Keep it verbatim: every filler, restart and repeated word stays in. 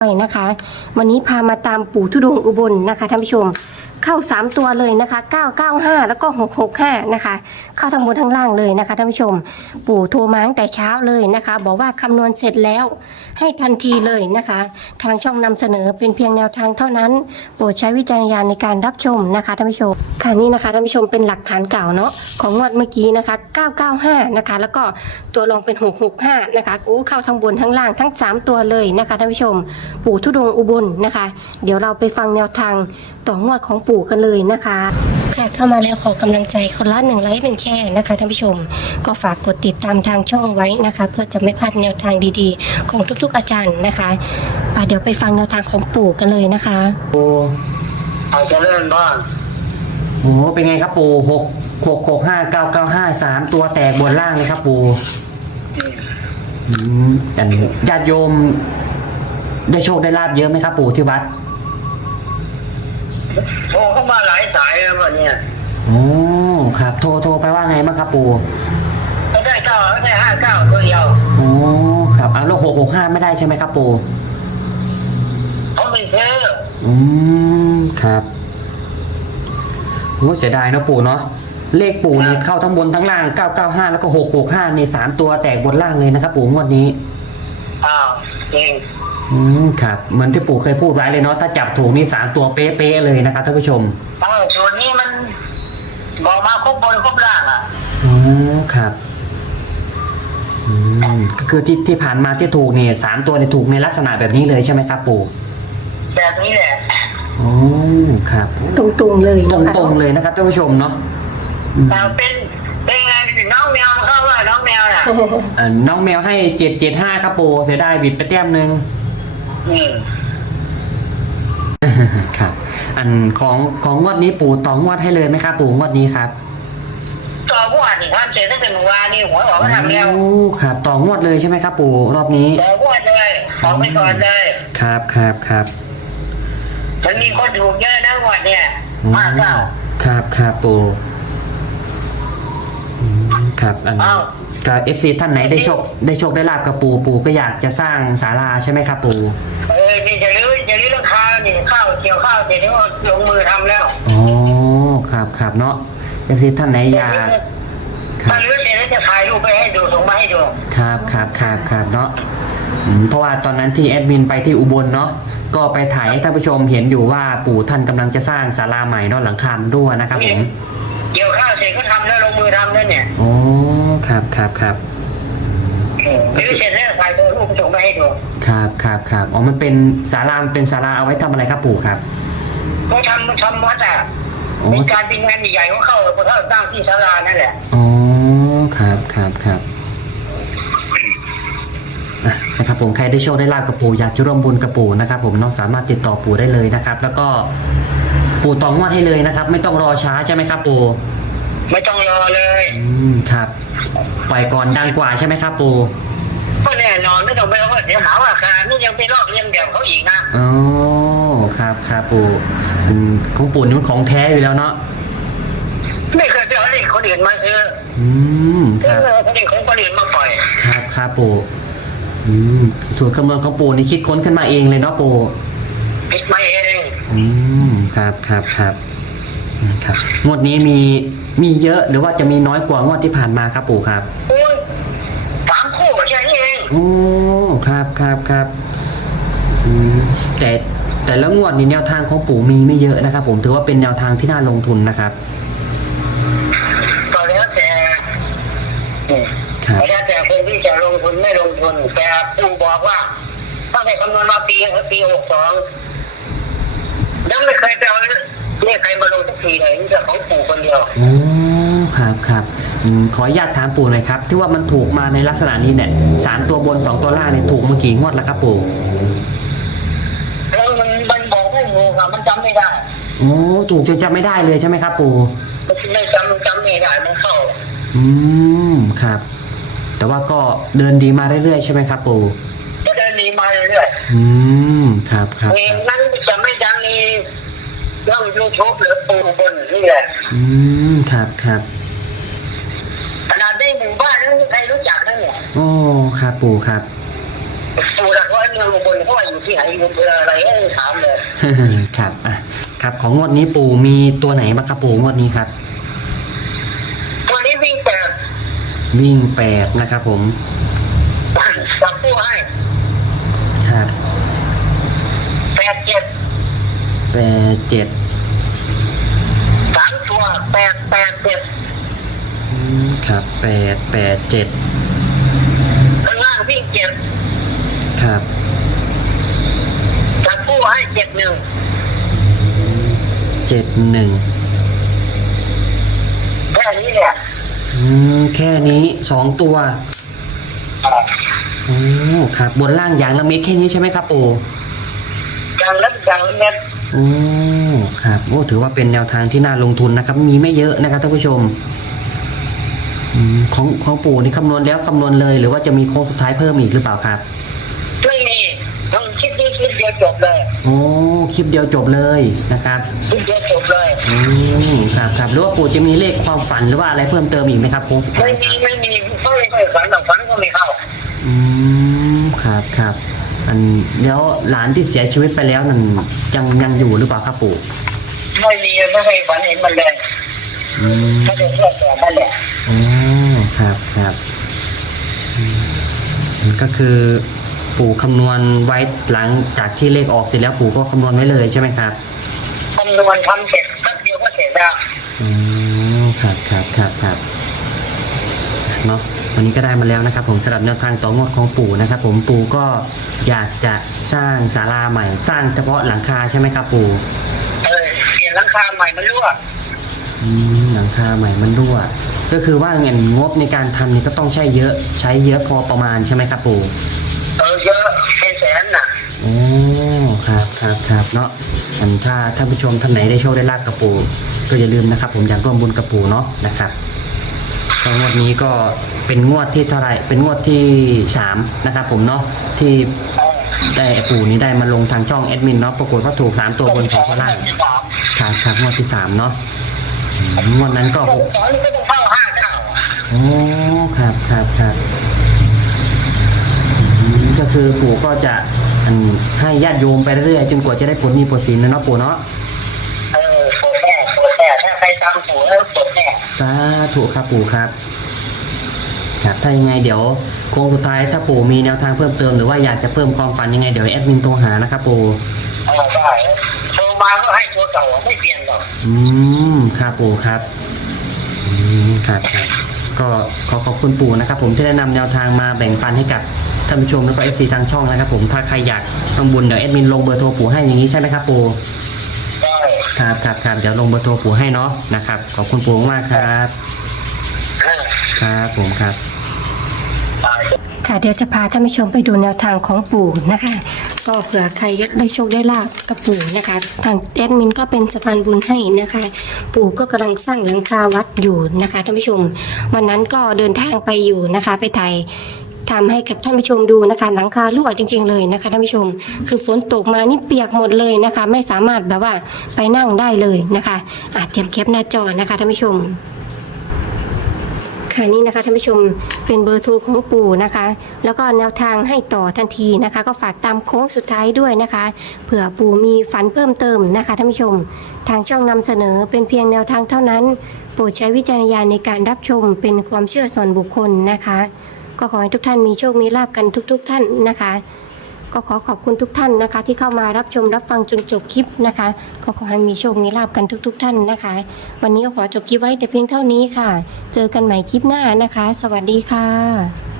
นะคะวันนี้พามาตามปู่ธุดงค์อุบลนะคะท่านผู้ชมเข้าสามตัวเลยนะคะเก้าเก้าห้าแล้วก็หกหกห้านะคะเข้าทั้งบนทั้งล่างเลยนะคะท่านผู้ชมปู่โทรมาตั้งแต่เช้าเลยนะคะบอกว่าคำนวณเสร็จแล้วให้ทันทีเลยนะคะทางช่องนำเสนอเป็นเพียงแนวทางเท่านั้นโปรดใช้วิจารณญาณในการรับชมนะคะท่านผู้ชมค่ะนี่นะคะท่านผู้ชมเป็นหลักฐานเก่าเนาะของงวดเมื่อกี้นะคะเก้าเก้าห้านะคะแล้วก็ตัวรองเป็นหกหกห้านะคะโอ้เข้าทั้งบนทั้งล่างทั้งสามตัวเลยนะคะท่านผู้ชมปู่ธุดงค์อุบลนะคะเดี๋ยวเราไปฟังแนวทางต่องวดของปู่กันเลยนะคะค่ะเข้ามาแล้วขอกำลังใจคนละหนึ่งไลค์หนึ่งแชร์นะคะท่านผู้ชมก็ฝากกดติดตามทางช่องไว้นะคะเพื่อจะไม่พลาดแนวทางดีๆของทุกๆอาจารย์นะคะเดี๋ยวไปฟังแนวทางของปู่กันเลยนะคะโอ้เอาจะเล่นบ้างโหเป็นไงครับปู่หกหกหกห้าเก้าเก้าห้าสามตัวแตกบนล่างเลยครับปู่อืมอันญาติโยมได้โชคได้ลาบเยอะไหมครับปู่ที่วัดโทรเข้ามาหลายสายแล้ววันนี้โอ้ครับโทรโทรไปว่าไงบ้างครับปู่ไม่ได้เก้าไม่ได้ห้าเก้าตัวเดียวโอ้ครับเอาแล้วหกหกห้าไม่ได้ใช่ไหมครับปู่เขาไม่ซื้ออืมครับโหเสียดายเนาะปู่เนาะเลขปู่นี่เข้าทั้งบนทั้งล่างเก้าเก้าห้าแล้วก็หกหกห้าในสามตัวแตกบนล่างเลยนะครับปู่งวดนี้อ้าวจริงอืมครับเหมือนที่ปู่เคยพูดไว้เลยเนาะถ้าจับถูกนี่สามตัวเป๊ะๆเลยนะครับท่านผู้ชมเออส่วนนี้มันบอกมาครบบนครบล่างอ่ะอ๋อครับอืมก็คือที่ที่ผ่านมาที่ถูกเนี่ยสามตัวเนี่ยถูกในลักษณะแบบนี้เลยใช่ไหมครับปู่แบบนี้แหละอ๋อครับตรงๆเลยตรงๆเลยนะครับท่านผู้ชมเนาะแต่เป็นเป็นไงถึงน้องแมวมาเข้าว่าน้องแมวน่ะเออน้องแมวให้เจ็ดเจ็ดห้าครับปู่เสียดายบิดไปแต้มหนึ่งครับอันของของงวดนี้ปู่ต่องวดให้เลยไหมครับปู่งวดนี้ครับต่องวดนี่ทำเสร็จตั้งแต่เมื่อวานนี่หัวออกมาทำแล้วโอ้ครับต่องวดเลยใช่ไหมครับปู่รอบนี้ต่องวดเลยออกไปก่อนเลยครับครับครับมันมีคนถูกเยอะนะงวดเนี่ยมากเปล่าครับครับปู่ครับอันกับเอฟซีท่านไหนได้โชคได้โชคได้ลาบกับปู่ปู่ก็อยากจะสร้างศาลาใช่ไหมครับปู่เออนี่จะรื้อจะรื้อราคานี่ข้าวเกี่ยวข้าวเสร็จแล้วลงมือทำแล้วอ๋อครับครับเนาะเอฟซีท่านไหนอยากถ้ารื้อเสร็จแล้วจะถ่ายรูปไปให้ดูส่งมาให้ดูครับครับครับครับเนาะเพราะว่าตอนนั้นที่แอดมินไปที่อุบลเนาะก็ไปถ่ายให้ท่านผู้ชมเห็นอยู่ว่าปู่ท่านกำลังจะสร้างศาลาใหม่เนาะหลังคาด้วยนะครับผมเกี่ยวข้าวเสร็จก็ทำแล้วลงมือทำแล้วเนี่ยโอ้ครับครับครับรื้อเสร็จแล้วถ่ายตัวรูปส่งมาให้ดูครับครับครับอ๋อมันเป็นศาลาเป็นศาลาเอาไว้ทำอะไรครับปู่ครับก็ทำทำวัดอ่ะเป็นการเป็นงานใหญ่ๆก็เข้าก็เข้าตั้งที่ศาลานั่นแหละอ๋อครับครับครับนะครับผมใครได้โชคได้ลาบกับปู่อยากจะร่วมบุญกับปู่นะครับผมน้องสามารถติดต่อปู่ได้เลยนะครับแล้วก็ปู่ตองวดให้เลยนะครับไม่ต้องรอช้าใช่ไหมครับปู่ไม่ต้องรอเลยอืมครับปล่อยก่อนดังกว่าใช่ไหมครับปู่ก็แน่นอนไม่ต้องไปว่าเดี๋ยวหาว่าขานี่ยังไปลอกเลียนแบบเขาอีกนะอ๋อครับครับปู่ของปู่นี่มันของแท้อยู่แล้วเนาะไม่เคยไปเอาเรื่องคนอื่นมาซื้ออืมครับเรื่องของคนอื่นมาปล่อยครับครับปู่อืมสูตรคำนวณของปู่นี่คิดค้นขึ้นมาเองเลยเนาะปู่คิดมาเองอืมครับครับครับครับงวดนี้มีมีเยอะหรือว่าจะมีน้อยกว่างวดที่ผ่านมาครับปู่ครับโอ้ยสามคู่แค่นี้เองโอ้ครับครับครับอืมแต่แต่ละงวดนี้แนวทางของปู่มีไม่เยอะนะครับผมถือว่าเป็นแนวทางที่น่าลงทุนนะครับก็แล้วแต่แล้วแต่คนที่จะลงทุนไม่ลงทุนแต่ปู่บอกว่าถ้าได้คำนวณมาปีปีหกสองยังไม่เคยไปเอาเนี่ยใครมาลงสักทีเลยนี่แต่ของปู่คนเดียวโอ้ครับครับขออนุญาตถามปู่หน่อยครับที่ว่ามันถูกมาในลักษณะนี้เนี่ยสามตัวบนสองตัวล่างเนี่ยถูกมากี่งวดแล้วครับปู่เออมันมันบอกไม่ถูกอะมันจำไม่ได้โอ้ถูกจนจำไม่ได้เลยใช่ไหมครับปู่มันไม่จำจำไม่ได้มันเข้าอืมครับแต่ว่าก็เดินดีมาเรื่อยๆใช่ไหมครับปู่ก็เดินดีมาเรื่อยๆอืมครับครับเองนั้นจะไม่ดังในเรื่องยูทูบหรือปู่บนนี่แหละอืมครับครับขนาดในหมู่บ้านนั้นใครรู้จักนั่นเนี่ยโอ้ครับปู่ครับปู่หลักร้อยหมู่นะลุงพลเพราะว่าอยู่ที่ไหนอยู่อะไรก็ถามเลยครับอ่ะครับของงวดนี้ปู่มีตัวไหนบ้างครับปู่งวดนี้ครับตัวนี้วิ่งแปดวิ่งแปดนะครับผมจับผู้ให้ครับแปดเจ็ดแปดเจ็ดสามตัวแปดแปดเจ็ดอืมครับแปดแปดเจ็ดข้างล่างวิ่งเจ็ดครับจับผู้ให้เจ็ดหนึ่งเจ็ดหนึ่งแค่นี้เนี่ยอืมแค่นี้สองตัวโอ้ครับบนล่างอย่างละเม็ดแค่นี้ใช่ไหมครับปู่ยังเล็กยังเม็ดโอ้ครับโอ้ถือว่าเป็นแนวทางที่น่าลงทุนนะครับ มีไม่เยอะนะครับท่านผู้ชมอืมของของปู่นี่คำนวณแล้วคำนวณเลย หรือว่าจะมีโค้งสุดท้ายเพิ่มอีกหรือเปล่าครับไม่มีต้องคิดนี้คิดเดียวจบเลยโอ้คลิปเดียวจบเลยนะครับคิดเดียวจบเลยอืมครับครับหรือว่าปู่จะมีเลขความฝันหรือว่าอะไรเพิ่มเติมอีกไหมครับโค้งสุดท้าไม่ยมีไม่มีไม่ไม่ฝันหรอกฝันก็ไม่เข้าอืมครับครับอันแล้วหลานที่เสียชีวิตไปแล้วนั่นยังยังอยู่หรือเปล่าครับปู่ไม่มีไม่เคยฝันเห็นมันเลยอืมถ้าจะเชื่อแต่นั่นแหละอ๋อครับครับอืมก็คือปู่คำนวณไว้หลังจากที่เลขออกเสร็จแล้วปู่ก็คำนวณไว้เลยใช่ไหมครับคำนวณทำเสร็จแป๊บเดียวก็เสร็จแล้วอืมครับครับครับครับเนาะวันนี้ก็ได้มาแล้วนะครับ ผมสำหรับแนวทางต่องวดของปู่นะครับ ผมปู่ก็อยากจะสร้างศาลาใหม่ สร้างเฉพาะหลังคาใช่ไหมครับปู่เออเปลี่ยนหลังคาใหม่มันรั่วอืมหลังคาใหม่มันรั่วก็คือว่าเงินงบในการทำนี่ก็ต้องใช้เยอะใช้เยอะพอประมาณใช่ไหมครับปู่เออเยอะเป็นแสนน่ะโอ้ครับครับครับเนาะอันถ้าท่านผู้ชมท่านไหนได้โชคได้ลาบกับปู่ก็อย่าลืมนะครับ ผมอยากร่วมบุญกับปู่เนาะนะครับก็งวดนี้ก็เป็นงวดที่เท่าไหร่เป็นงวดที่สามนะครับ ผมเนาะที่เออได้ปู่นี้ได้มาลงทางช่องแอดมินเนาะปรากฏว่าถูกสามตัวบนสองตัวล่างครับครับงวดที่สามเนาะอืมงวดนั้นก็หหกกสองนี่ก็ต้องเข้าห้าเก้าโอ้ครับครับครับอืมก็คือปู่ก็จะอันให้ญาติโยมไปเรื่อยๆจนกว่าจะได้ผลมีผลศีลนะเนาะปู่เนาะเออปวดแน่ปวดแน่ถ้าใครตามปู่แล้วปวดแน่สาธุครับปู่ครับครับถ้ายังไงเดี๋ยวโค้งสุดท้ายถ้าปู่มีแนวทางเพิ่มเติมหรือว่าอยากจะเพิ่มความฝันยังไงเดี๋ยวแอดมินโทรหานะครับปู่เออได้โทรมาก็ให้ตัวเก่าไม่เปลี่ยนหรอกอืมครับปู่ครับอืมครับครับก็ขอขอบคุณปู่นะครับ ผมที่ได้นำแนวทางมาแบ่งปันให้กับท่านผู้ชมแล้วก็ เอฟ ซี ทางช่องนะครับ ผมถ้าใครอยากทำบุญเดี๋ยวแอดมินลงเบอร์โทรปู่ให้อย่างนี้ใช่ไหมครับปู่ได้ครับครับครับเดี๋ยวลงเบอร์โทรปู่ให้เนาะนะครับขอบคุณปู่มากครับเออครับผมครับได้ค่ะเดี๋ยวจะพาท่านผู้ชมไปดูแนวทางของปู่นะคะ ก็เผื่อใครได้โชคได้ลาบกับปู่นะคะ ทางแอดมินก็เป็นสะพานบุญให้นะคะ ปู่ก็กำลังสร้างหลังคาวัดอยู่นะคะท่านผู้ชม วันนั้นก็เดินทางไปอยู่นะคะ ไปไทยทำให้กับท่านผู้ชมดูนะคะ หลังคารั่วจริง ๆเลยนะคะท่านผู้ชม คือฝนตกมานี่เปียกหมดเลยนะคะ ไม่สามารถแบบว่าไปนั่งได้เลยนะคะอาจเตรียมแคปหน้าจอนะคะท่านผู้ชม ค่ะนี่นะคะท่านผู้ชมเป็นเบอร์โทรของปู่นะคะ แล้วก็แนวทางให้ต่อทันทีนะคะ ก็ฝากตามโค้งสุดท้ายด้วยนะคะเผื่อปู่มีฝันเพิ่มเติมนะคะท่านผู้ชม ทางช่องนำเสนอเป็นเพียงแนวทางเท่านั้นโปรดใช้วิจารณญาณในการรับชมเป็นความเชื่อส่วนบุคคลนะคะ ก็ขอให้ทุกท่านมีโชคมีลาภกันทุกๆทท่านนะคะ ก็ขอขอบคุณทุกท่านนะคะ ที่เข้ามารับชมรับฟังจนจบคลิปนะคะก็ขอให้มีโชคมีลาภกันทุกๆทท่านนะคะ วันนี้ก็ขอจบคลิปไว้แต่เพียงเท่านี้ค่ะ เจอกันใหม่คลิปหน้านะคะ สวัสดีค่ะ